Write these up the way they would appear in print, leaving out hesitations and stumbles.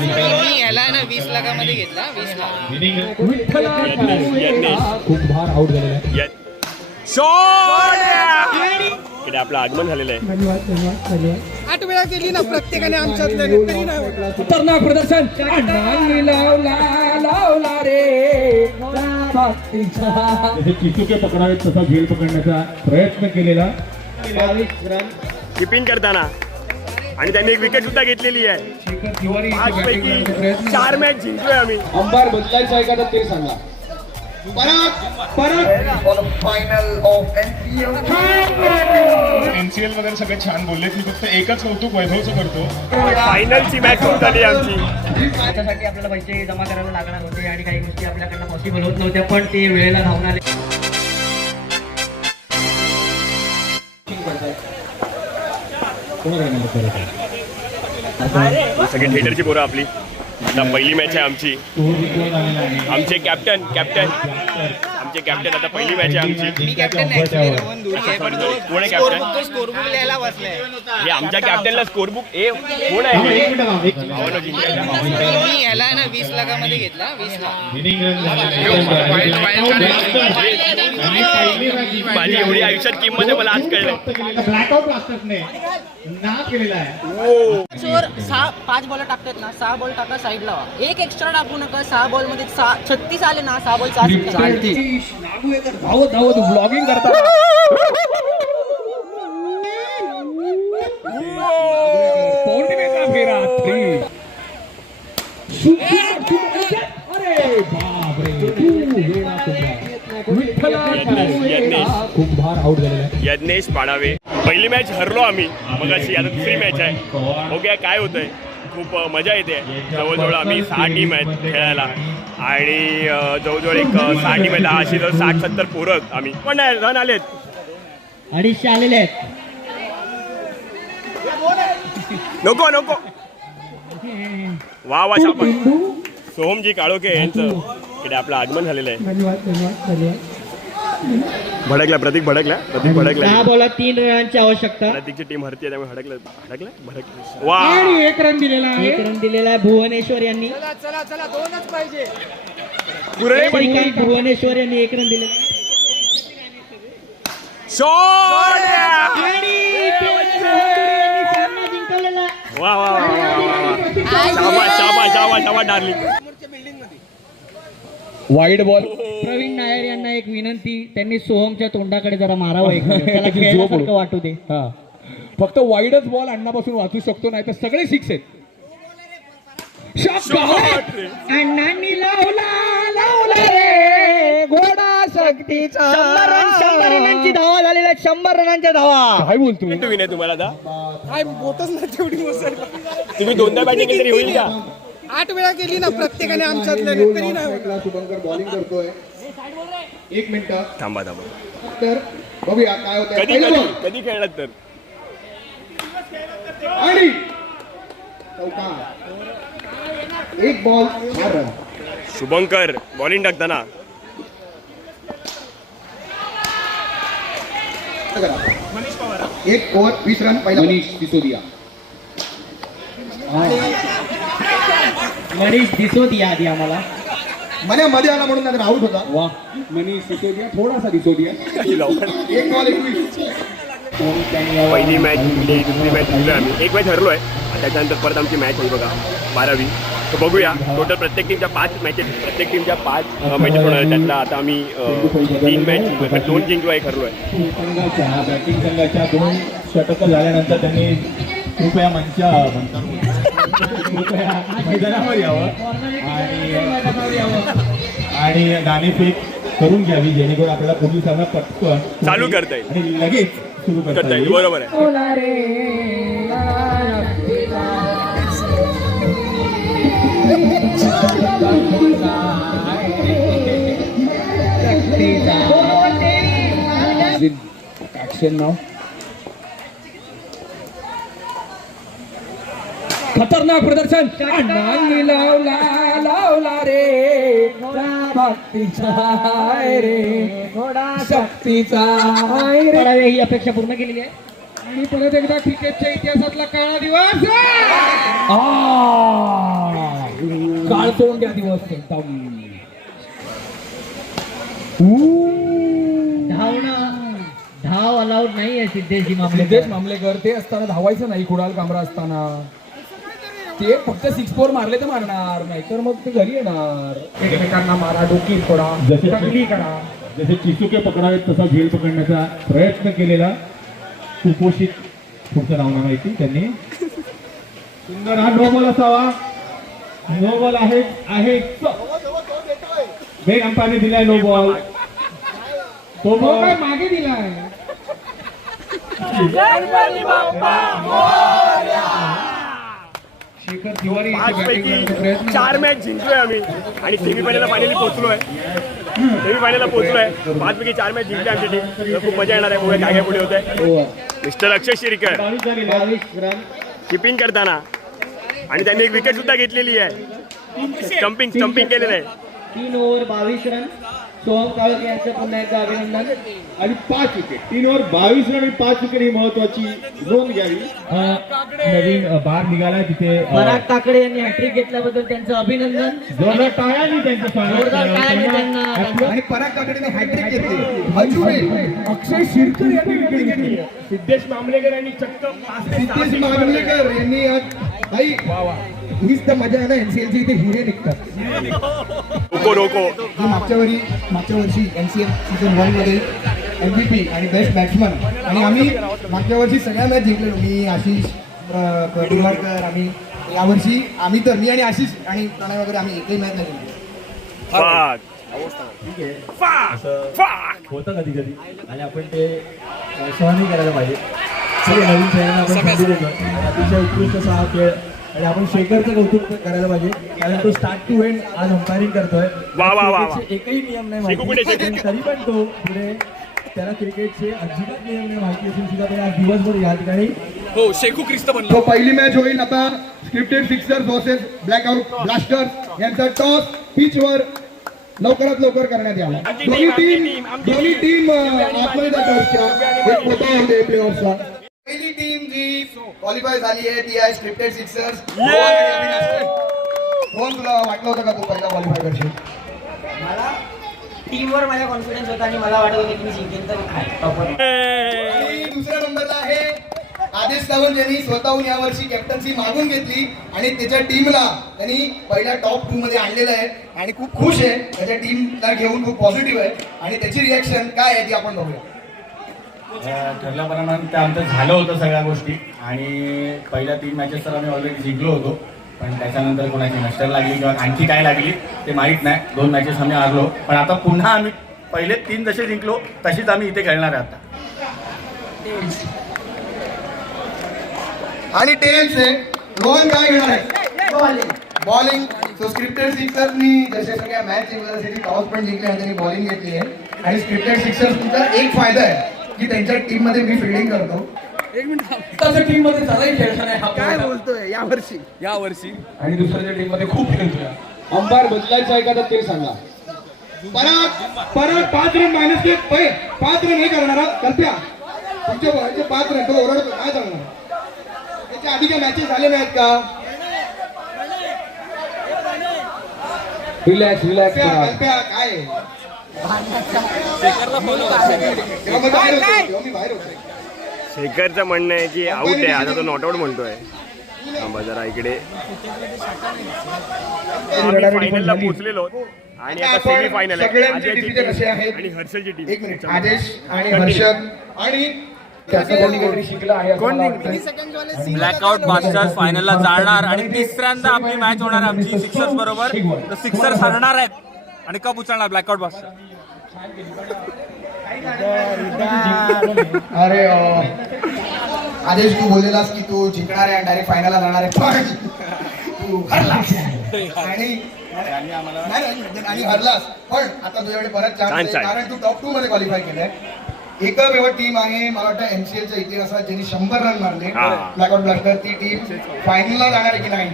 मी याला ना 20 लाखामध्ये घेतला 20 लाख. खूप भार आउट झालेला आहे. इकडे आपलं आगमन झालेलं आहे. धन्यवाद धन्यवाद धन्यवाद. 8 वेळा केली ना प्रत्येकाने आमच्यातलं तरी नाही. खतरनाक प्रदर्शन. अण्णांनी लावला रे जसे चिचुके पकडावेत तसा झेल पकडण्याचा प्रयत्न केलेला. 22 रन किपिंग करताना आणि त्यांनी एक विकेट सुद्धा घेतलेली आहे. शेखर तिवारी 5 पैकी 4 मॅच जिंकलोय आम्ही. अंबार बदलायचं आहे का तर ते सांगा. एनसीएल वगैरे सगळे छान बोलले. मी फक्त एकच कौतुक वैभवचं करतो. फायनलची मॅच होत झाली आमची. त्याच्यासाठी आपल्याला पैसे जमा करायला लागणार होते आणि काही गोष्टी आपल्याकडनं पॉसिबल होत नव्हत्या, पण ते वेळेला धावून आले. सगळी थिएटरची पोरं आपली. आता पहिली मॅच आहे आमची. आमचे कॅप्टन आता पहिली मॅच आहे आमची. मी कॅप्टन नाही actually, रोहन दुरी आहे, पण कोण आहे कॅप्टन? तो स्कोरबुक लिहायला बसलाय. हे आमच्या कॅप्टनला स्कोरबुक कोण आहे हे? भावना जिंकायला. मी याला ना 20 लाखामध्ये घेतला 20 लाख. माझी एवढी आयुष्यात किंमत आहे मला आज कळलं. ब्लॅकआउट ब्लास्टर्सने नाद केलेला आहे. चोर 5 बॉल टाकतात ना, 6 बॉल टाका साईडला. एक एक्स्ट्रा टाकू नका. 6 बॉल मध्ये 36 आले ना, 6 बॉल 6 चालते. धावत धावत ब्लॉगिंग करतात. फेरा 3. अरे बापरे खूप भार आउट झालेला आहे. यज्ञेश पाडावे. पहिली मॅच हरलो आम्ही मग अशी. आता दुसरी मॅच आहे. ओके काय होतंय, खूप मजा येते. जवळजवळ आम्ही 6 टीम आहेत खेळायला आणि जवळजवळ एक 6 टीम आहेत. अशी जवळ 60-70 पोरं आम्ही. पण नाही रन आलेत 250 आलेले आहेत. नको वा शाबास. सोहमजी काळोखे यांचं इकडे आपलं आगमन झालेलं आहे. धन्यवाद धन्यवाद धन्यवाद. प्रतीक भडकला. 6 बॉलात 3 रनांची आवश्यकता. प्रतीकची टीम हरती त्यामुळे भडकलं. वा आणि 1 रन दिलेला आहे. 1 रन दिलेला आहे भुवनेश्वर यांनी. चला 2च पाहिजे. श्रीकांत भुवनेश्वर यांनी 1 रन दिलेला. वा वा शाबास darling. Wide ball. Praveen Nair यांना एक विनंती, त्यांनी सोहमच्या तोंडाकडे जरा मारावं एक मिनिट. त्याला खेळण्यासारखं वाटू दे. हा फक्त वाईडच बॉल अण्णापासून वाचू शकतो, नाही तर सगळे 6 आहेत. अण्णांनी लावला रे घोडा शक्तीचा. 100 रनांची धावा झालेल्या. 100 रनांच्या धावा. काय बोलतो विनय तुम्हाला आता काय बोतच नाही तेवढी मोसर. तुम्ही 2दा बॅटिंग केली तरी होईल का? 8 वेळा केली ना प्रत्येकाने आमच्यातलं तरी नाही. शुभंकर बॉलिंग करतोय. 1 मिनिट थांबा तर बघूया काय होतं. कधी खेळलात तर आणि चौका. 1 बॉल 4 रन. शुभंकर बॉलिंग टाकताना 1 ओव्हर 20 रन. पहिला मनीष सिसोदिया. मनीष दिसोदिया आधी आम्हाला. मध्ये आला म्हणून नंतर आउट होता. वा मनीष सिसोदिया थोडासा दिसोदिया. 1 बॉल 21. पहिली मॅच दुसरी मॅच जिंकलोय आम्ही. 1 मॅच हरलोय. त्याच्यानंतर परत आमची मॅच होईल बघा 12वी. तर बघूया टोटल प्रत्येक टीमच्या 5 मॅचेस मॅचेस होणार आहेत. त्यातला आता आम्ही 3 मॅच जिंकलोय. 2 जिंकलो 1 हरलोय. संघाच्या बॅटिंग संघाच्या 2 षटक झाल्यानंतर त्यांनी कृपया मैदानावर यावं आणि नाणेफेक करून घ्यावी, जेणेकरून आपल्याला पुढील सामना पटकन चालू करता येईल आणि लगेच सुरू करता येईल. बरोबर आहे. खतरनाक प्रदर्शन. अण्णांनी लावला रे शक्तीचा पडावे ही अपेक्षा पूर्ण केलेली आहे. आणि परत एकदा क्रिकेटच्या इतिहासातला काळा दिवस. काळतोंड्या दिवस एकदम धाव अलाउड नाही आहे सिद्धेशजी सिद्धेश मामलेकर ते असताना धावायचं नाही, कुणाल कामरा असताना ते फक्त 6-4 मारले तर मारणार, नाहीतर मग ते घरी येणार. एकमेकांना मारा, डोकी फोडा, टकली करा. जसे चिचुके पकडावेत तसा झेल पकडण्याचा प्रयत्न केलेला कुपोषित, पुढचं नाव ना माहिती त्यांनी. सुंदर हा नो बॉल असावा, नो बॉल आहे बेग अंपायरने दिलाय नो बॉल. तो बॉल काय मागे दिलाय. शेखर तिवारी यांची batting करण्याचा प्रयत्न 4 मॅच जिंकलोय आम्ही आणि सेमीफायनलला फायनली पोहोचलोय. 5 पैकी 4 मॅच जिंकले आमची टीम. खूप मजा येणार आहे. बघूया काय काय पुढे होत आहे. मिस्टर अक्षय शिरकर 22 रन. किपिंग करताना आणि त्यांनी एक विकेट सुद्धा घेतलेली आहे. स्टंपिंग केलेलं आहे. 3 ओव्हर 22 रन. सोहम काळके यांचं पुन्हा एकदा अभिनंदन. आणि 5 विकेट, 3 ओव्हर 22 रन आणि 5 विकेट ही महत्वाची नोंद घ्यावी. नवीन बार निघाला तिथे पराग ताकडे यांनी हॅट्रिक घेतल्याबद्दल त्यांचं अभिनंदन. जोरदार टाळ्यांनी त्यांचं जोरदार स्वागत टाळ्यांनी केलं. त्यांना आणि पराग काकडेने हॅट्रिक घेतली. अजून अक्षय शिरकर यांनी विकेट घेतली. सिद्धेश मामलेकर यांनी चक्क 5 ते 6 सिद्धेश मामलेकर यांनी आज आई हीच तर मजा आहे ना, एनसीएलची इथे हिरे निघतात. रोको ही मागच्या वर्षी एनसीएल सीझन 1 मध्ये MVP आणि बेस्ट बॅट्समन, आणि आम्ही मागच्या वर्षी सगळ्या मॅच जिंकलेलो. मी, आशिष डिमाडकर, आम्ही यावर्षी मी आणि आशिष आणि प्रणय वगैरे आम्ही एकही मॅच नाही जिंकलो. होतं कधी कधी आणि आपण ते सहनही करायला पाहिजे. सगळे नवीन चेहऱ्यांना आपण संधी देतो आणि अतिशय उत्कृष्ट असा हा खेळ, आणि आपण शेखरचं कौतुक करायला पाहिजे कारण तो स्टार्ट टू एंड आज अंपायरिंग करतोय. एकही नियम नाही माहिती तरी पण तो पुढे त्याला क्रिकेटचे अजिबात नियम नाही माहिती असून सुद्धा त्याने आज दिवसभर या ठिकाणी तो पहिली मॅच होईल आता scripted Sixers versus blackout blasters यांचा टॉस पिचवर लवकरात लवकर करण्यात यावा. दोन्ही टीम आतमध्ये टॉसच्या एक पोता होते प्लेऑफचा. पहिली टीम जी क्वालिफाय झाली आहे ती आहे स्क्रिप्टेड सिक्सर्स. कोण तुला वाटलं होतं का तू पहिला क्वालिफाय करशील? मला टीमवर माझा कॉन्फिडन्स होता आणि मला वाटत होतं की मी जिंकेन तर टॉपर. आणि दुसऱ्या नंबरला आहे आदेश सावंत यांनी स्वतःहून यावर्षी कॅप्टन्सी मागून घेतली आणि त्याच्या टीमला त्यांनी पहिल्या टॉप 2 मध्ये आणलेलं आहे आणि खूप खुश आहे. त्याच्या टीमला घेऊन खूप पॉझिटिव्ह आहे आणि त्याची रिॲक्शन काय आहे ती आपण बघूया. ठरल्याप्रमाणे ते आमचं झालं होतं सगळ्या गोष्टी आणि पहिल्या 3 मॅचेस तर आम्ही ऑलरेडी जिंकलो होतो, पण त्याच्यानंतर कोणाची नष्टर लागली किंवा आणखी काय लागली ते माहीत नाही. 2 मॅचेस आम्ही हारलो, पण आता पुन्हा आम्ही पहिले 3 जसे जिंकलो तशीच आम्ही इथे खेळणार आहे आता. आणि टेल्स आहे. रोहन काय घेणार आहे? बॉलिंग. सो स्क्रिप्टेड सिक्सर्सनी जसे सगळ्या मॅच जिंकल्या तसे टॉस पण जिंकले आणि त्यांनी बॉलिंग घेतली आहे. आणि स्क्रिप्टेड सिक्सर्सचा एक फायदा आहे की त्यांच्या टीम मध्ये मी फिल्डिंग करतो. त्याच्या टीम मध्ये जराही खेळला नाही हा काय बोलतोय यावर्षी आणि दुसऱ्याच्या टीम मध्ये खूप खेळतोय. अंपायर बदलायचं आहे का तर ते सांगा. परत 5 रन मायनस 5 रन हे करणार कल्प्या तुमचे 5 रन तो ओरडतो काय सांगणार? त्याच्या आधी काय मॅचेस झाले नाहीत का? रिलॅक्स कल्प्या काय तेव्हा मी बाहेर होतो. शेखरचं म्हणणं आहे की आऊट आहे, आता तो नॉट आऊट म्हणतोय. थांबा जरा इकडे. फायनलला पोहोचलेलो आणि आता सेमी फायनल आहे. सगळ्यांचे डिसिजन असे आहेत. आणि हर्षलची टीम. एक मिनिट. आदेश आणि हर्षद आणि त्याचं कोणी शिकलं आहे असं मला वाटतं. ब्लॅकआउट ब्लास्टर्स फायनलला जाणार आणि तिसऱ्यांदा आपली मॅच होणार आमची सिक्सर्स बरोबर. तर सिक्सर्स हरणार आहेत आणि कप उचलणार ब्लॅकआउट ब्लास्टर्स. अरे आदेश तू बोललेलास की तू जिंकणार आहे आणि डायरेक्ट फायनलला जाणार आहे, पण तू हरलास आणि हरलास. पण आता तुझ्याकडे परत चान्स आहे कारण तू टॉप 2 मध्ये क्वालिफाय केलंय. एकमेव टीम आहे मला वाटतं एनसीएलच्या इतिहासात ज्यांनी 100 रन मारले ब्लॅकआउट ब्लास्टर. ती टीम फायनलला जाणार आहे की नाही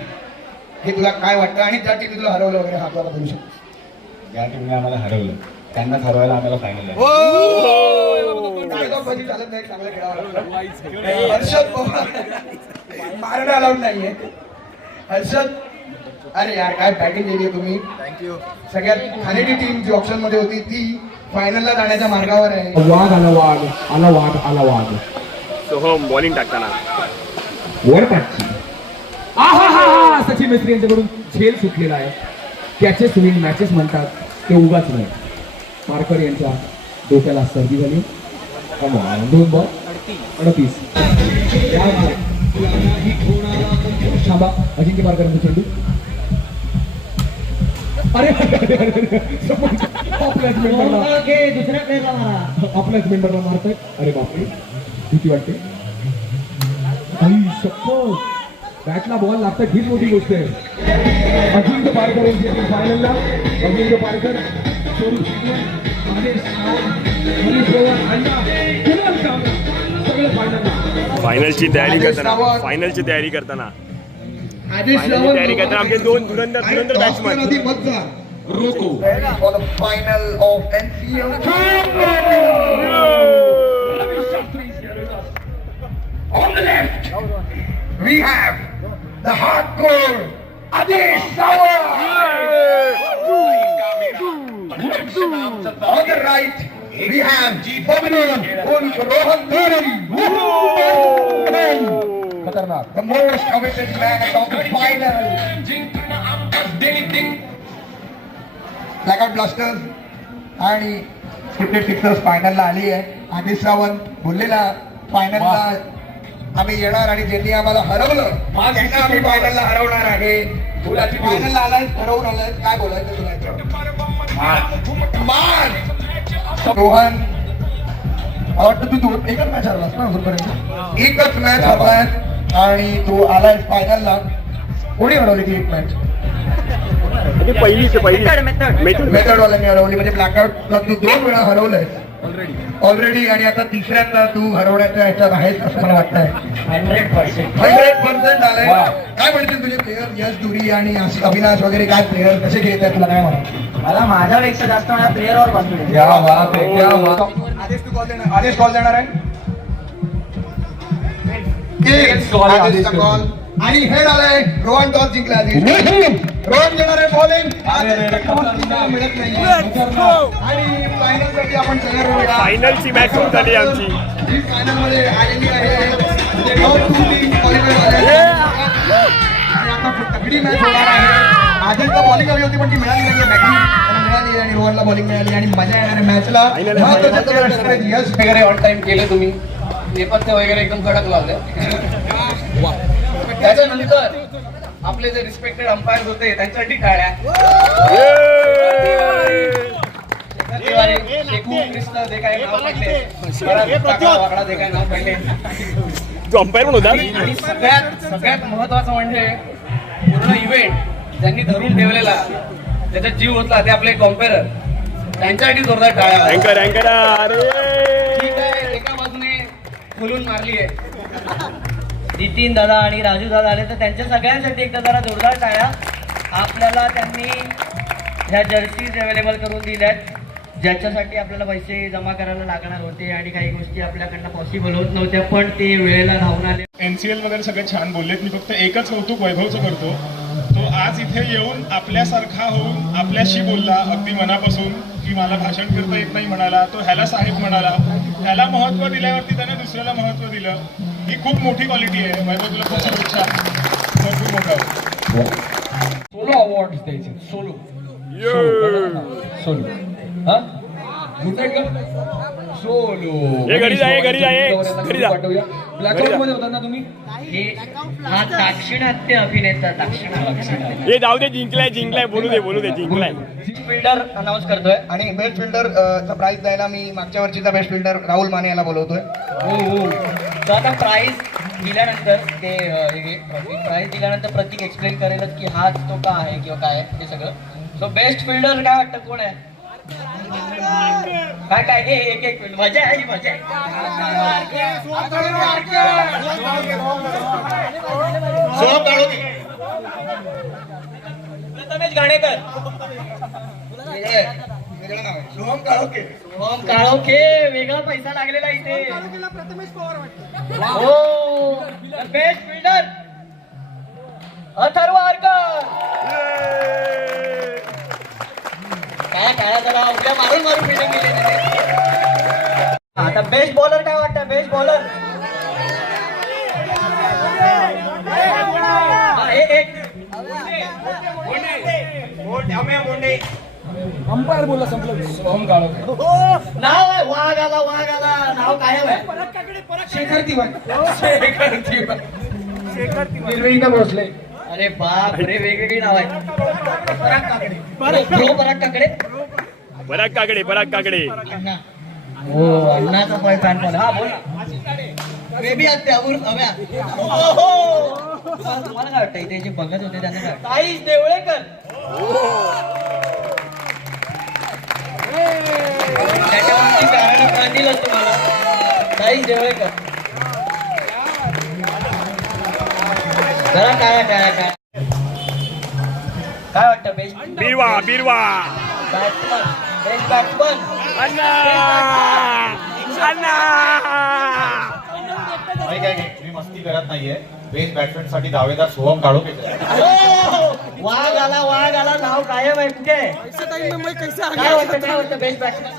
हे तुला काय वाटतं? आणि त्या टीमने तुला हरवलं वगैरे हा तुला बोलू शकतो. ज्या टीमने आम्हाला हरवलं त्यांनाच हरवायला आम्हाला फायनल आहे. चालत नाही, चांगलं खेळावं. हर्षद मारणं अलाउड नाहीये. हर्षद अरे यार काय बॅटिंग केली तुम्ही. थँक्यू. सगळ्यात खानेरी टीम जी ऑप्शन मध्ये होती ती फायनलला जाण्याच्या मार्गावर आहे. वाघ आला वाघ. सोहम बॉलिंग टाकताना वर पाठची. आहा सचिन मिस्त्री यांच्याकडून झेल सुटलेला आहे. कॅचेस स्विंग मॅचेस म्हणतात ते उगाच नाही. पारकर यांच्या डोक्याला सर्दी झाली. 2 बॉल 38. थांबा अजिंक्य पारकरांचा चेंडू. अरे आपल्याच मेंबरला दुसऱ्या प्लेअरला मारा. आपल्याच मेंबरला मारताय. अरे बापरे भीती वाटते. आई शपथ बॅटला बॉल लागतात हीच मोठी गोष्ट आहे. अजिंक्य पारकर यांची फायनलला. अजिंक्य पारकर सगळे फायनलला. फायनलची तयारी करताना आदेश तयारी करताना आमचे 2 धुरंधर बॅट्समन. रोको for the final of NCL. On the left, we have the hardcore Adesh Sawar. On the right, we have Bobinam Ulf Rohan Thuram. The most awaited match of the final. Blackout blasters आणि scripted Sixers फायनलला आली आहे. आदेश रावण बोललेला फायनलला आम्ही येणार आणि ज्यांनी आम्हाला हरवलं त्यांना आम्ही फायनलला हरवणार आहे. तुला फायनलला आलाय ठरवून आलाय काय बोलायचं तुला. रोहन मला वाटतं तू एकच मॅच हरलास ना अजूनपर्यंत. एकच मॅच हरलाय आणि तू आलाय फायनलला. कोणी हरवली ती एक मॅच. पहिली मेथडवाल्यांनी हरवली. म्हणजे ब्लॅकआउटला तू 2 वेळा हरवलंय ऑलरेडी आणि आता तिसऱ्यांदा तू हरवण्याच्या ह्याच्यात आहेस असं मला वाटतंय. 100% आलंय. काय म्हणतील तुझे प्लेयर यश दुरी आणि अविनाश वगैरे काय प्लेयर कसे खेळत आहेत तुला काय म्हणा. मला माझ्यापेक्षा जास्त माझ्या प्लेअरवर बसले. आदेश तू कॉल देणार. आदेश कॉल देणार आहे. आदेशचा कॉल आणि हेड आलाय. रोहन टॉस जिंकला. रोहन घेणार आहे बॉलिंग. मिळत नाही आणि फायनल साठी आपण तयार होऊया. फायनलची मॅच सुरू झाली आमची. ही फायनल मध्ये आलेली आहे. टॉप 2 टीम क्वालिफाय झाल्या आणि आता तगडी मॅच होणार आहे. आदेशला बॉलिंग हवी होती पण ती मिळाली नाही. बॅटिंग मिळाली आणि रोहनला बॉलिंग मिळाली आणि मजा येणार आहे मॅचला. यश वगैरे ऑन टाइम केले तुम्ही. नेपथ्य वगैरे एकदम कडक लावले. त्याच्यानंतर आपले जे रिस्पेक्टेड अंपायर होते त्यांच्यासाठी टाळ्या. शेखू कृष्ण जे काही नाव पडले वाकडा जे काही नाव पडले तो अंपायर पण होता. आणि सगळ्यात महत्वाचं म्हणजे पूर्ण इव्हेंट ज्यांनी धरून ठेवलेला त्याचा जीव होता ते आपले कॉम्पेअर त्यांच्यासाठी जोरदार टाळ्या. अँकर अरे ठीक आहे एका बाजूने खोलून मारली आहे. नितीन दादा आणि राजू दादा आले तर त्यांच्या सगळ्यांसाठी एकदा जरा जोरदार टाळ्या. आपल्याला त्यांनी ह्या जर्सीज अवेलेबल करून दिल्यात ज्याच्यासाठी आपल्याला पैसे जमा करायला लागणार होते आणि काही गोष्टी आपल्याकडनं पॉसिबल होत नव्हत्या पण ते वेळेला धावून आले. NCL वगैरे सगळे छान बोललेत. मी फक्त एकच कौतुक वैभवचं करतो. तो आज इथे येऊन आपल्यासारखा होऊन आपल्याशी बोलला अगदी मनापासून की मला भाषण करता येत नाही म्हणाला. तो ह्याला साहेब म्हणाला. ह्याला महत्त्व दिल्यावरती त्याने दुसऱ्याला महत्त्व दिलं. ही खूप मोठी क्वालिटी आहे. वैभव तुला खूप शुभेच्छा. भरपूर मोठा सोलो अवॉर्ड द्यायचे. सोलो हा सोलो हे घरी जा ब्लॅकआउट मध्ये होता ना तुम्ही. हा दाक्षिणात्य अभिनेता दाक्षिणात्य हे जाऊ दे. जिंकलाय बोलू दे जिंकलाय. फिल्डर अनाऊन्स करतोय आणि बेस्ट फिल्डर चा प्राइज द्यायला मी मागच्या वर्षीचा बेस्ट फिल्डर राहुल माने याला बोलवतोय. हो. तर आता प्राइज दिल्यानंतर ते प्राइज दिल्यानंतर प्रतीक एक्सप्लेन करेलच की हाच तो का आहे किंवा काय आहे ते सगळं. सो बेस्ट फिल्डर काय वाटतं कोण आहे. काय एक मिनिट मजा आहे. प्रथमेश घाणेकर. सोहम काळोखे. वेगळा पैसा लागलेला इथे. हो बेस्ट फिल्डर अथर्व आरकर. काय जरा उद्या मारून फिल्डिंग केली त्याने. आता बेस्ट बॉलर काय वाटतं? बेस्ट बॉलर अंपायर बोलला संपलं. सोहम काळोखे नाव आहे. वाघ आला नाव कायम आहे. शेखर तिवारी. निर्णय बसले. अरे बाप रे, वेगवेगळी नाव आहेत. पराग काकडे. पराग काकडे अण्णा. हो, अण्णाचा फॅन पण. हा बोल. बेबी हत्या उर्फ अव्या. तुम्हाला काय वाटतं इथे जे बघत होते त्यांना काय? ताईश देवळेकर. त्याच्यावरची कारण कळतीलच तुम्हाला. ताईश देवळेकर. जरा काय वाटतं? बेस्ट बिरवा बॅट्समन. Best batsman. मी मस्ती करत नाहीये. बेस्ट बॅट्समॅन साठी दावेदार सोहम काळोखे. वाघ आला नाव कायम आहे. कुठे काय वाटतं बेस्ट बॅट्समॅन?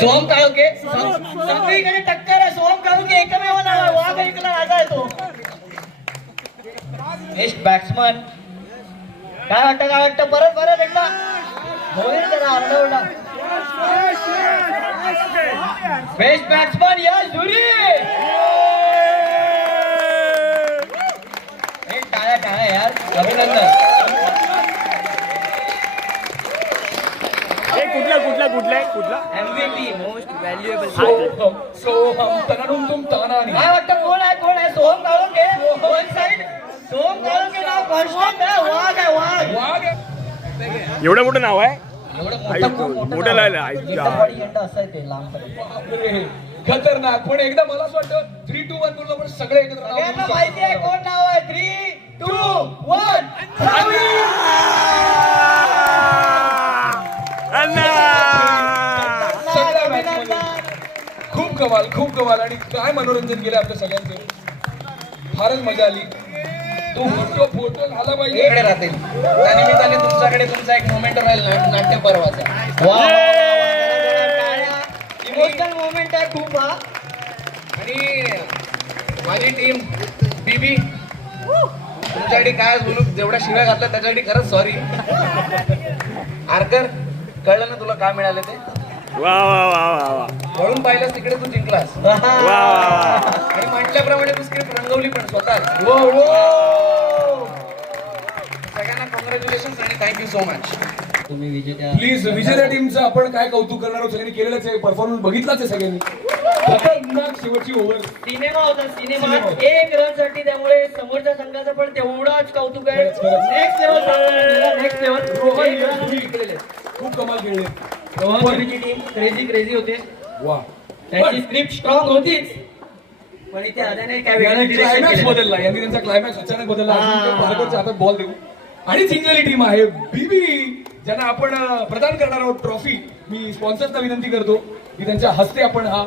सोहम काळोखे. सगळीकडे टक्कर आहे. सोहम काळोखे एकमेव नाव आहे. वाघ ऐकला राजा आहे तो. बेस्ट बॅट्समन काय वाटतं? परत एकदा होईल जरा अर्धा. Best batsman Yash Dhuri. टाळ्या यार. अभिनंदन. कुठला MVP मोस्ट व्हॅल्युएबल. सोहम तनाडुम तानानी. काय वाटतं? कोण आहे? सोहम काळोखे. One side. सोहम काळोखे नाव कॉन्स्टंट आहे. वाघ आहे. वाघ. एवढं मोठं नाव आहे. एवढं मोठं लायलं असं आहे ते लांब. बापरे, खतरनाक. पण एकदा मला असं वाटतं 3, 2, 1 बोललो पण सगळे एकत्र नाव सगळ्यांना बोलू माहिती आहे शकतो. कोण नाव आहे. 3, 2, 1. सगळ्या मॅचमध्ये खूप कमाल आणि काय मनोरंजन केलं आपल्या सगळ्यांचे. फारच मजा आली. तो फोटो झाला पाहिजे. इकडे राहतील त्यानिमित्ताने तुमच्याकडे तुमचा एक मोमेंट राहील नाट्य पर्वाचा. इमोशनल मोमेंट आहे खूप. हा आणि माझी टीम बीबी तुमच्यासाठी काय बोलू, जेवढ्या शिव्या घातल्या त्याच्यासाठी खरंच सॉरी. आरकर कळलं ना तुला काय मिळाले ते? वा वळून पाहिलंस तिकडे तू जिंकलास. आणि म्हटल्याप्रमाणे तू स्क्रिप्ट रंगवली पण स्वतः. सगळ्यांना कॉंग्रॅच्युलेशन आणि थँक्यू सो मच. तुम्ही विजेत्या प्लीज विजेत्या टीमचं आपण काय कौतुक करणार आहोत. सगळ्यांनी केलेलंच आहे. परफॉर्मन्स बघितलाच आहे सगळ्यांनी. खतरनाक शेवटची ओव्हर. सिनेमा होता. सिनेमा 1 रन साठी. त्यामुळे समोरच्या संघाचं पण तेवढाच कौतुक आहे. Next level. खूप कमाल खेळले. रोहनची टीम क्रेझी होते. वा. त्याची स्क्रिप्ट स्ट्रॉंग होतीच पण इथे आल्याने काय वेगळं क्लायमॅक्स डिरेक्शन बदलला. यांनी त्यांचा क्लायमॅक्स अचानक बदलला. भारताच्या हातात बॉल देऊ आणि जिंकलेली टीम आहे बीबी, ज्यांना आपण प्रदान करणार आहोत ट्रॉफी. मी स्पॉन्सर्सना विनंती करतो की त्यांच्या हस्ते आपण हा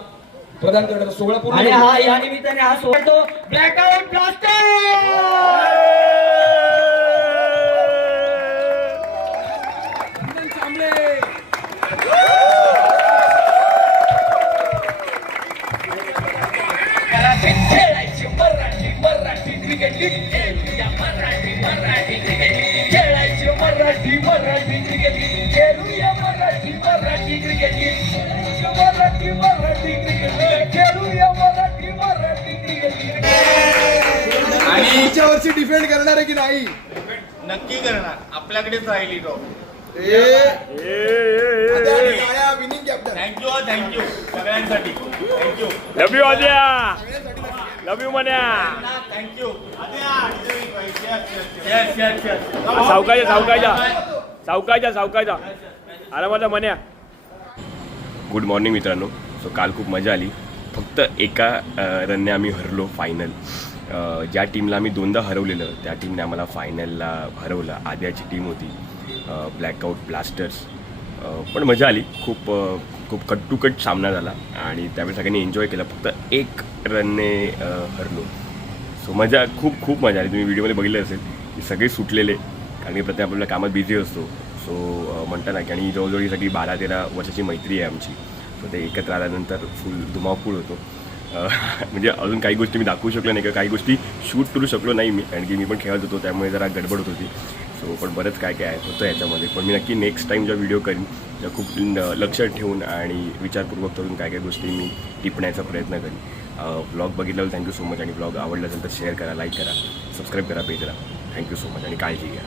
प्रदान करण्याचा सोहळा पूर्ण आणि करू. हा या निमित्ताने हा सोडतो ब्लॅकआउट ब्लास्टर. आणि पुढच्या वर्षी डिफेंड करणार आहे की नाही? नक्की करणार. आपल्याकडेच राहिली ट्रॉफी. Winning captain. थँक्यू सगळ्यांसाठी. Thank you. Love you Aadya. Love you Manya. Thank you. सावकायचा आला माझा मन्या. गुड मॉर्निंग मित्रांनो. सो काल खूप मजा आली. फक्त एका रनने आम्ही हरलो फायनल. ज्या टीमला आम्ही 2दा हरवलेलं त्या टीमने आम्हाला फायनलला हरवलं. आद्याची टीम होती ब्लॅकआउट ब्लास्टर्स. पण मजा आली. खूप खूप कट टू कट सामना झाला आणि त्यावेळी सगळ्यांनी एन्जॉय केला. फक्त 1 रनने हरलो. सो मजा खूप मजा आली. तुम्ही व्हिडिओमध्ये बघितलं असेल की सगळे सुटलेले, कारण की प्रत्येक आपल्याला कामात बिझी असतो. सो म्हणता ना की आणि जवळजवळ ही सगळी 12-13 वर्षाची मैत्री आहे आमची. सो ते एकत्र आल्यानंतर फुल धुमाकूळ होतो. म्हणजे अजून काही गोष्टी मी दाखवू शकलो नाही किंवा काही गोष्टी शूट करू शकलो नाही मी, कारण की मी पण खेळत होतो त्यामुळे जरा गडबड होत होती. सो पण बरंच काय होतं याच्यामध्ये. पण मी नक्की नेक्स्ट टाईम जेव्हा व्हिडिओ करीन तेव्हा खूप लक्षात ठेवून आणि विचारपूर्वक करून काय गोष्टी मी टिपण्याचा प्रयत्न करीन. ब्लॉग बघितल्यावर थँक्यू सो मच आणि ब्लॉग आवडला असेल तर शेअर करा, लाईक करा, सबस्क्राईब करा पेजला. थँक्यू सो मच आणि काळजी घ्या.